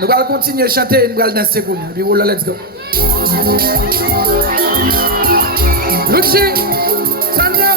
Nous allons continuer à chanter, nous allons danser pour nous. Let's go. Luchi, Sandra.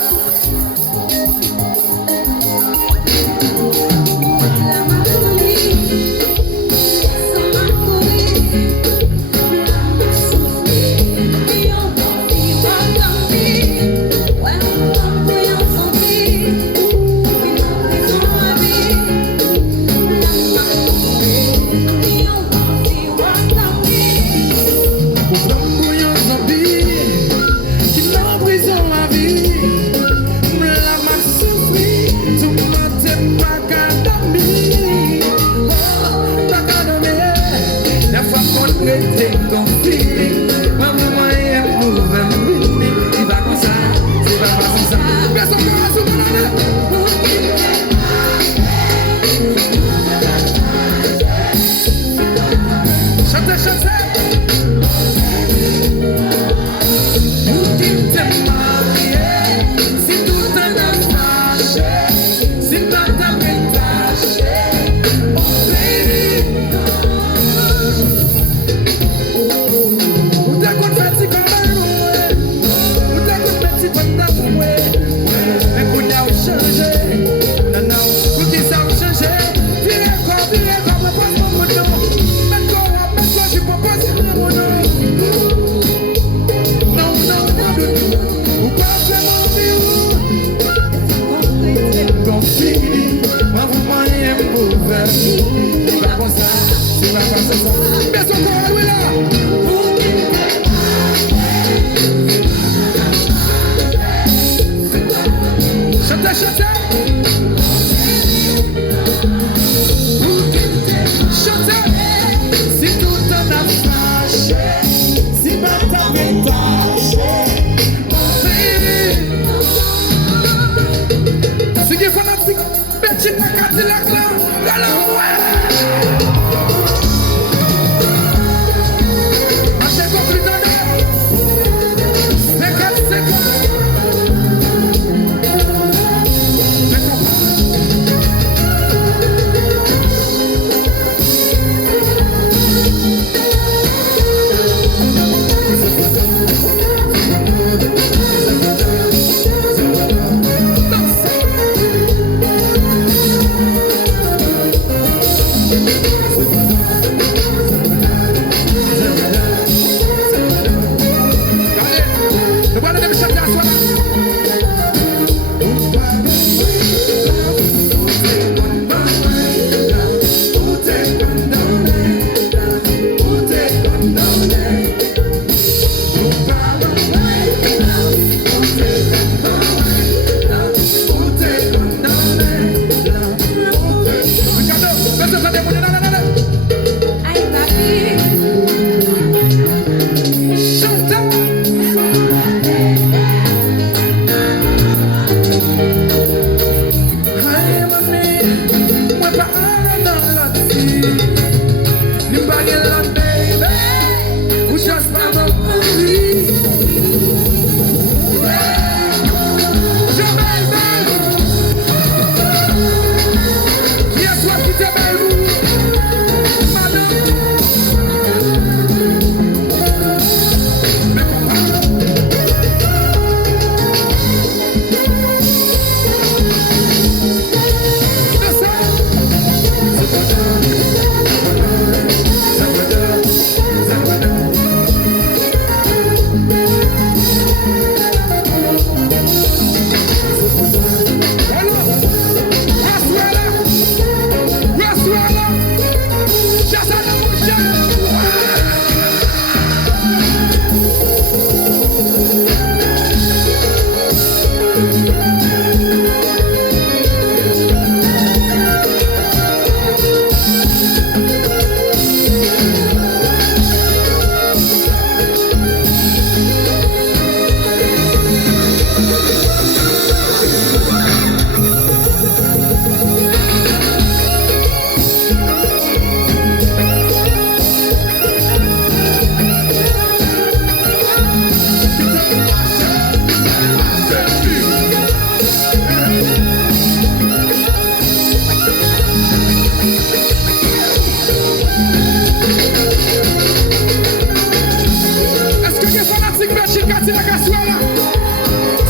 Est-ce que les fanatiques Belgique Cadillac à soi là?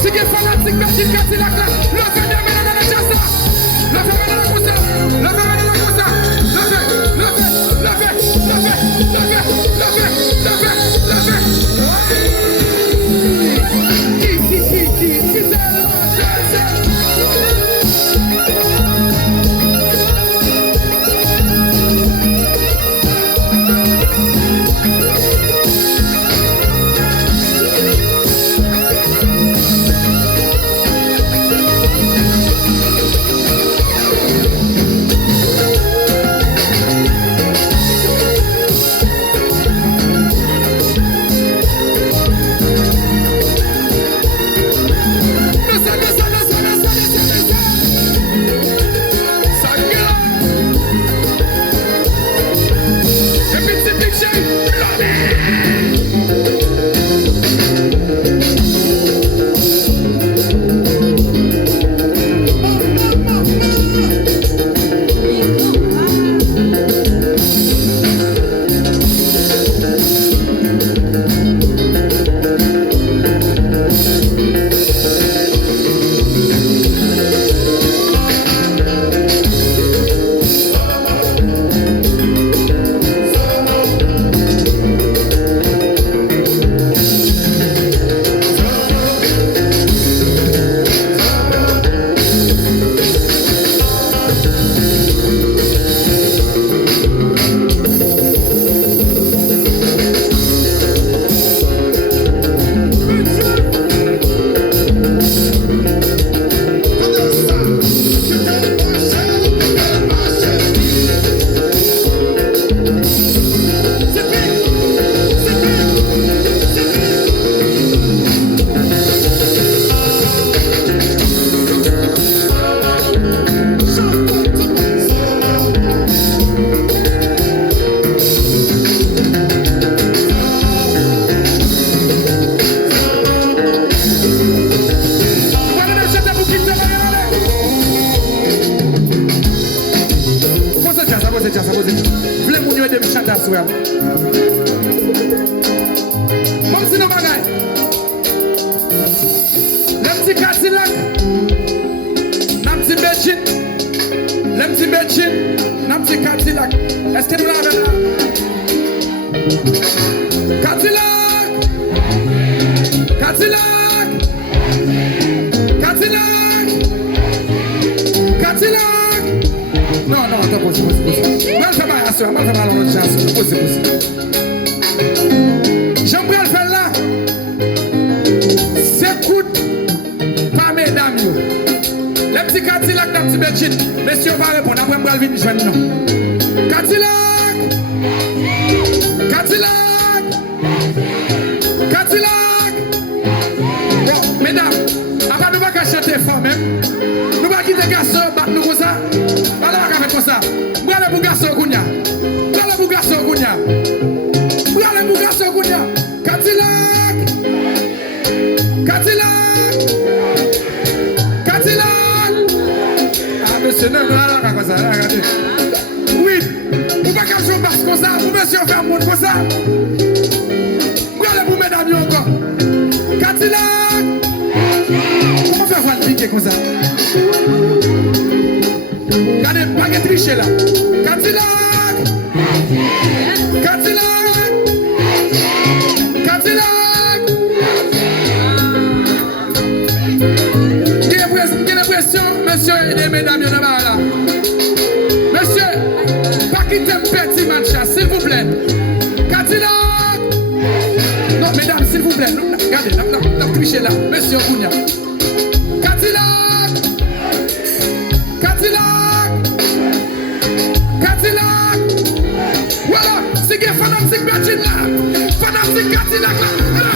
Si les fanatiques Belgique Cadillac là, levez les mains dans la jazz là. Levez les mains dans la coussa. Levez les mains dans la coussa. Est-ce que nous l'avons là? Cadillac! Cadillac! Cadillac! Cadillac! Non, non, attends, pose. Moi, je fais pas asseoir, moi, je fais pas l'autre chance. Pose. J'aimerais le faire là. C'est coup pas mesdames. Les petits Cadillac, les petits Belgiques. Messieurs, on va répondre. Après, on va venir joindre nous. Cadillac! Cadillac! Cadillac! Bon, mesdames, après nous ne pouvons pas chanter fort même. Nous ne pouvons pas quitter garçon, battre nous comme ça. Nous allons faire comme ça. Nous allons pour garçon Gounia. Nous allons pour garçon Gounia. Nous allons pour garçon Gounia. Cadillac! Cadillac! Cadillac! Ah, monsieur, non, nous allons faire comme ça. Regardez. Oui, vous ne pouvez pas jouer parce comme ça, vous monsieur faire un monde comme ça. Vous allez vous mesdames encore. Cadillac! Comment faire voir le piquer comme ça? Regardez, pas de tricher là. Cadillac! Cadillac! Cadillac! Quelle impression, monsieur et les mesdames, il y en a là. Monsieur, pas quitter un petit match, s'il vous plaît. Cadillac! Non, mesdames, s'il vous plaît. Regardez, la tricher là. Monsieur Kounia. Cadillac! Cadillac! Cadillac! Voilà, c'est que fanatique Belgique là. Fanatique Cadillac là.